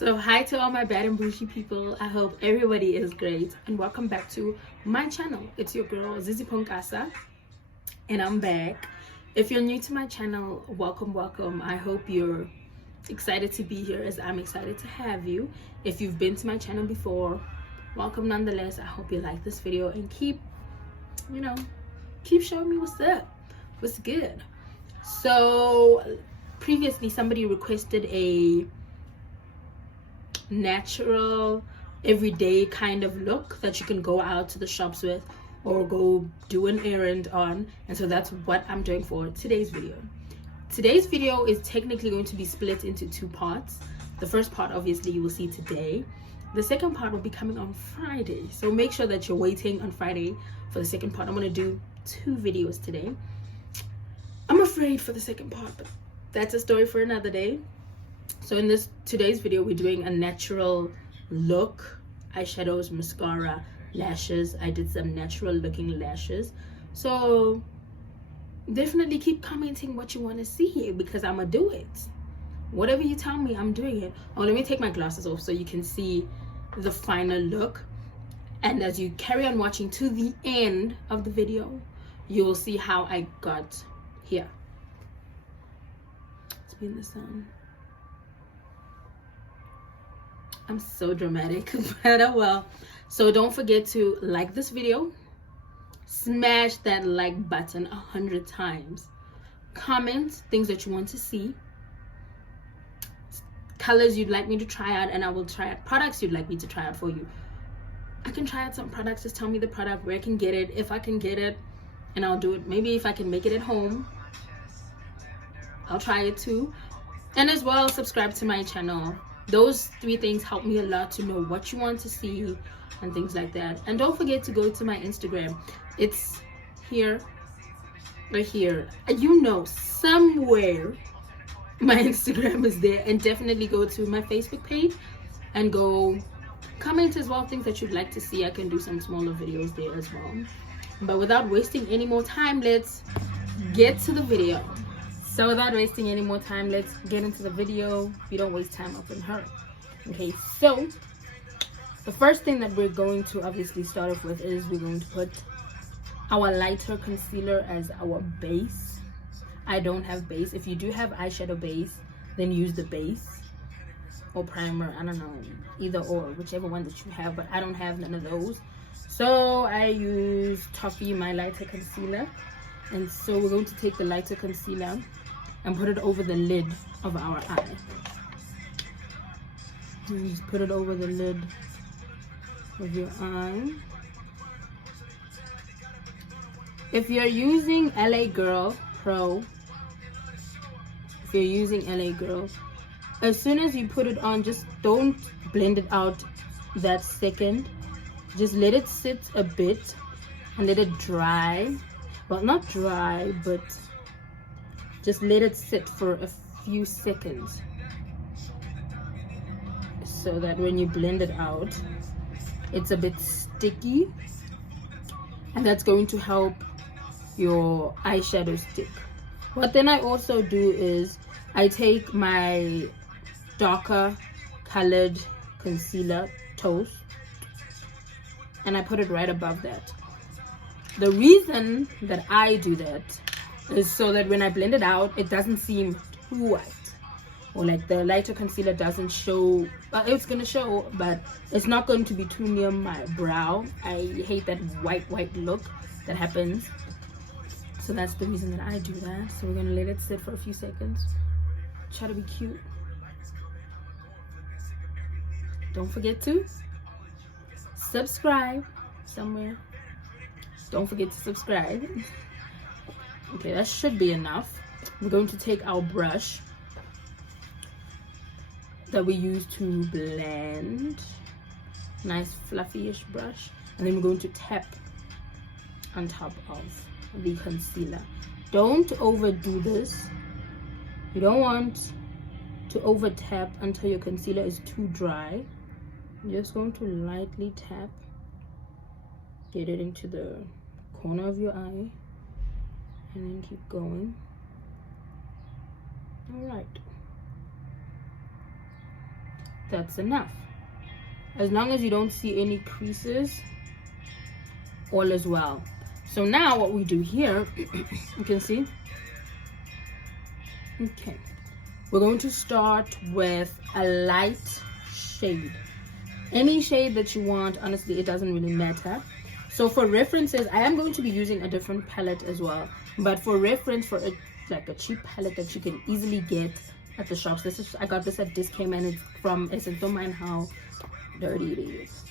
So hi to all my Bad and Bougie people. I hope everybody is great and welcome back to my channel. It's your girl Zizi Ponkasa and I'm back. If you're new to my channel, welcome. I hope you're excited to be here as I'm excited to have you. If you've been to my channel before, welcome nonetheless. I hope you like this video and keep showing me what's up, what's good. So previously somebody requested a natural everyday kind of look that you can go out to the shops with or go do an errand on, and so that's what I'm doing for today's video. Today's video is technically going to be split into two parts. The first part obviously you will see today. The second part will be coming on Friday, so make sure that you're waiting on Friday for the second part. I'm going to do 2 videos today. I'm afraid for the second part, but that's a story for another day. So in today's video, we're doing a natural look: eyeshadows, mascara, lashes. I did some natural looking lashes. So definitely keep commenting what you want to see because I'm gonna do it. Whatever you tell me, I'm doing it. Oh, let me take my glasses off so you can see the final look. And as you carry on watching to the end of the video, you will see how I got here. Let's be in the sun. I'm so dramatic, but oh well. So don't forget to like this video, smash that like button 100 times, comment things that you want to see, colors you'd like me to try out, and I will try out products you'd like me to try out for you. I can try out some products. Just tell me the product, where I can get it, if I can get it, and I'll do it. Maybe if I can make it at home, I'll try it too. And as well, subscribe to my channel. Those 3 things help me a lot to know what you want to see and things like that. And don't forget to go to my Instagram. It's here, right here. Somewhere my Instagram is there. And definitely go to my Facebook page and go comment as well things that you'd like to see. I can do some smaller videos there as well. But without wasting any more time, let's get to the video. So without wasting any more time, let's get into the video. If you don't waste time, up in her. Okay, so the first thing that we're going to obviously start off with is we're going to put our lighter concealer as our base. I don't have base. If you do have eyeshadow base, then use the base or primer. I don't know, either or, whichever one that you have, but I don't have none of those. So I use Toffee, my lighter concealer. And so we're going to take the lighter concealer and put it over the lid of our eye. And just put it over the lid of your eye. If you're using LA Girl Pro, as soon as you put it on, just don't blend it out that second. Just let it sit a bit and let it dry. Well, not dry, but just let it sit for a few seconds so that when you blend it out, it's a bit sticky, and that's going to help your eyeshadow stick. What then I also do is I take my darker colored concealer, Toast, and I put it right above that. The reason that I do that is so that when I blend it out, it doesn't seem too white, or like the lighter concealer doesn't show. It's gonna show, but it's not going to be too near my brow. I hate that white look that happens. So that's the reason that I do that. So we're gonna let it sit for a few seconds. Try to be cute. Don't forget to subscribe somewhere. Don't forget to subscribe. Okay, that should be enough. We're going to take our brush that we use to blend, nice fluffy-ish brush, and then we're going to tap on top of the concealer. Don't overdo this. You don't want to over tap until your concealer is too dry. I'm just going to lightly tap, get it into the corner of your eye, and then keep going. All right. that's enough. As long as you don't see any creases, all is well. So now what we do here, you can see, okay, we're going to start with a light shade. Any shade that you want, honestly, it doesn't really matter. So for references, I am going to be using a different palette as well, but for reference, for like a cheap palette that you can easily get at the shops, I got this at Discount, and it's from Essence. Don't mind how dirty it is.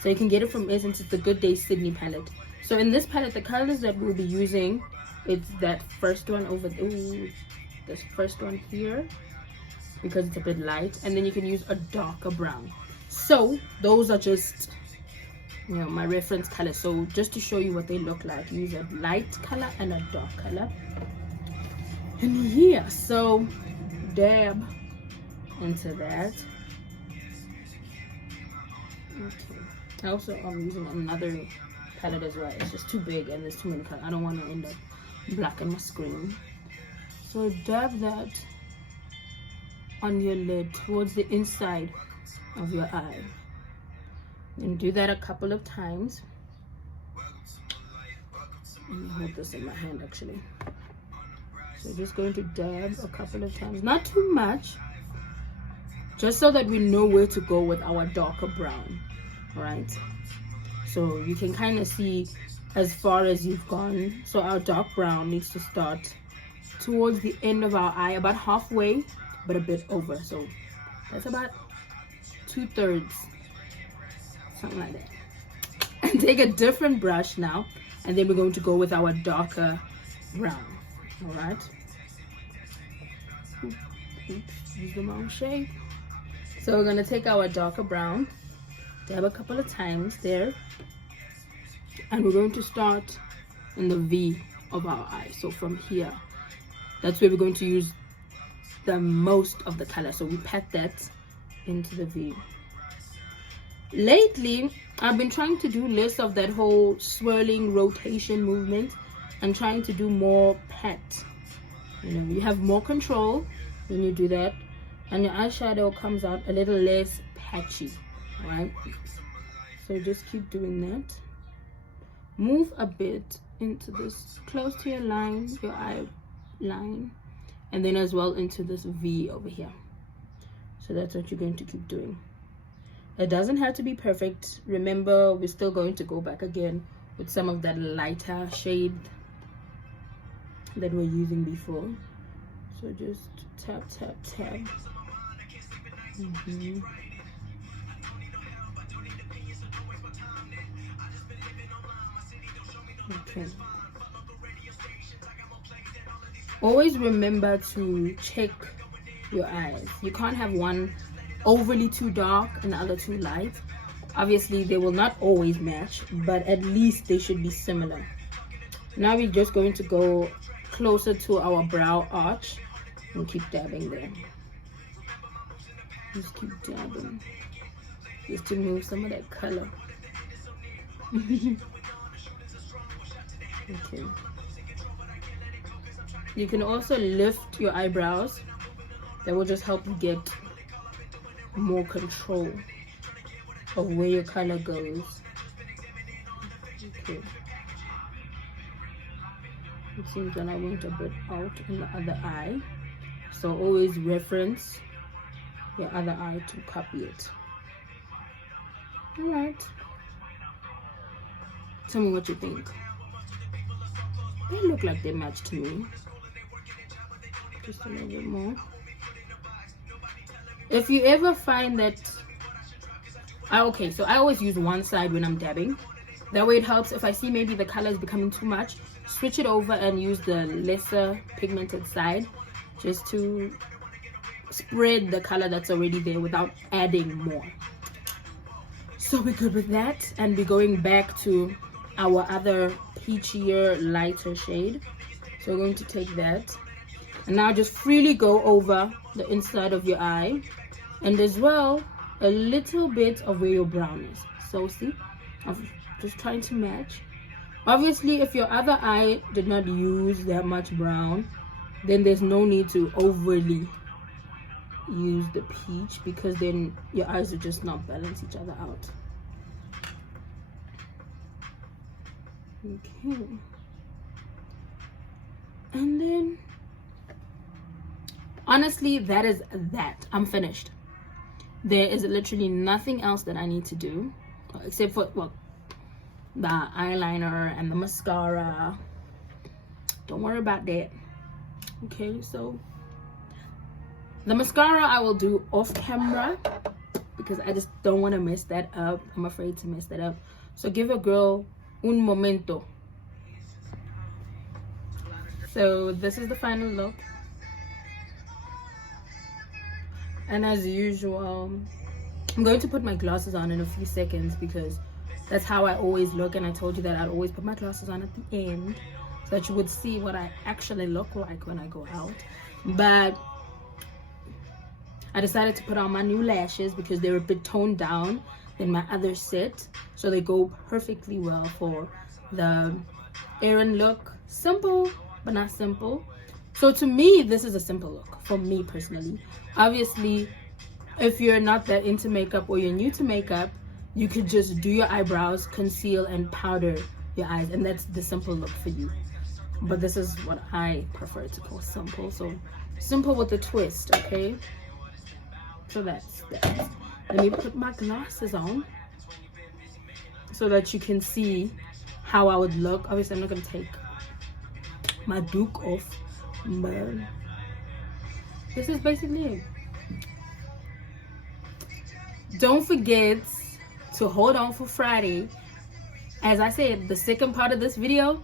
So you can get it from Essence. It's the Good Day Sydney palette. So in this palette, the colors that we'll be using, it's that first one over there, this first one here, because it's a bit light, and then you can use a darker brown. So those are just, you know, my reference colors. So just to show you what they look like, use a light color and a dark color. And yeah, so dab into that. Okay. Also, I'm using another palette as well. It's just too big and there's too many colors. I don't want to end up blacking my screen. So dab that on your lid towards the inside of your eye, and do that a couple of times. Let me hold this in my hand actually. So just going to dab a couple of times, not too much, just so that we know where to go with our darker brown. Right, so you can kind of see as far as you've gone. So our dark brown needs to start towards the end of our eye, about halfway, but a bit over. So that's about 2/3, something like that. And take a different brush now, and then we're going to go with our darker brown. All right. Oops, use the wrong shade. So we're going to take our darker brown, dab a couple of times there, and we're going to start in the V of our eye. So from here, that's where we're going to use the most of the color. So we pat that into the V. Lately, I've been trying to do less of that whole swirling rotation movement and trying to do more pat. You know, you have more control when you do that, and your eyeshadow comes out a little less patchy, right? So just keep doing that. Move a bit into this, close to your line, your eye line, and then as well into this V over here. So that's what you're going to keep doing. It doesn't have to be perfect. Remember, we're still going to go back again with some of that lighter shade that we're using before. So just tap, tap, tap. Okay. Always remember to check your eyes. You can't have one overly too dark and the other too light. Obviously they will not always match, but at least they should be similar. Now we're just going to go closer to our brow arch and keep dabbing there. Just keep dabbing, just to move some of that color. Okay. You can also lift your eyebrows. That will just help you get more control of where your color goes. Okay. It seems that I went a bit out in the other eye. So always reference your other eye to copy it. Alright. Tell me what you think. They look like they match to me. Just a little bit more. If you ever find that, okay, so I always use one side when I'm dabbing. That way it helps. If I see maybe the color is becoming too much, switch it over and use the lesser pigmented side, just to spread the color that's already there without adding more. So we're good with that, and we're going back to our other peachier, lighter shade. So we're going to take that, and now just freely go over the inside of your eye, and as well a little bit of where your brown is. So see, I'm just trying to match. Obviously, if your other eye did not use that much brown, then there's no need to overly use the peach, because then your eyes will just not balance each other out. Okay, and then honestly, that is that. I'm finished. There is literally nothing else that I need to do except for, well, the eyeliner and the mascara. Don't worry about that. Okay, so the mascara I will do off camera because I just don't want to mess that up. I'm afraid to mess that up. So give a girl un momento. So this is the final look. And as usual, I'm going to put my glasses on in a few seconds because that's how I always look, and I told you that I'd always put my glasses on at the end so that you would see what I actually look like when I go out. But I decided to put on my new lashes because they're a bit toned down than my other set, so they go perfectly well for the errand look. Simple but not simple. So to me, this is a simple look for me personally. Obviously, if you're not that into makeup or you're new to makeup, you could just do your eyebrows, conceal, and powder your eyes, and that's the simple look for you. But this is what I prefer to call simple. So simple with a twist, okay? So that's that. Let me put my glasses on so that you can see how I would look. Obviously, I'm not going to take my Duke off, but this is basically it. Don't forget to hold on for Friday. As I said, the second part of this video,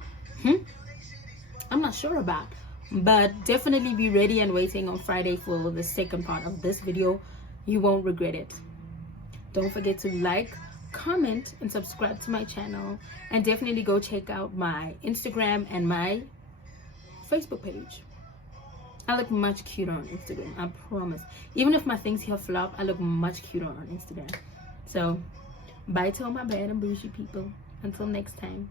I'm not sure about, but definitely be ready and waiting on Friday for the second part of this video. You won't regret it. Don't forget to like, comment, and subscribe to my channel, and definitely go check out my Instagram and my Facebook page. I look much cuter on Instagram, I promise. Even if my things here flop, I look much cuter on Instagram. So bye to all my bad and bougie people. Until next time.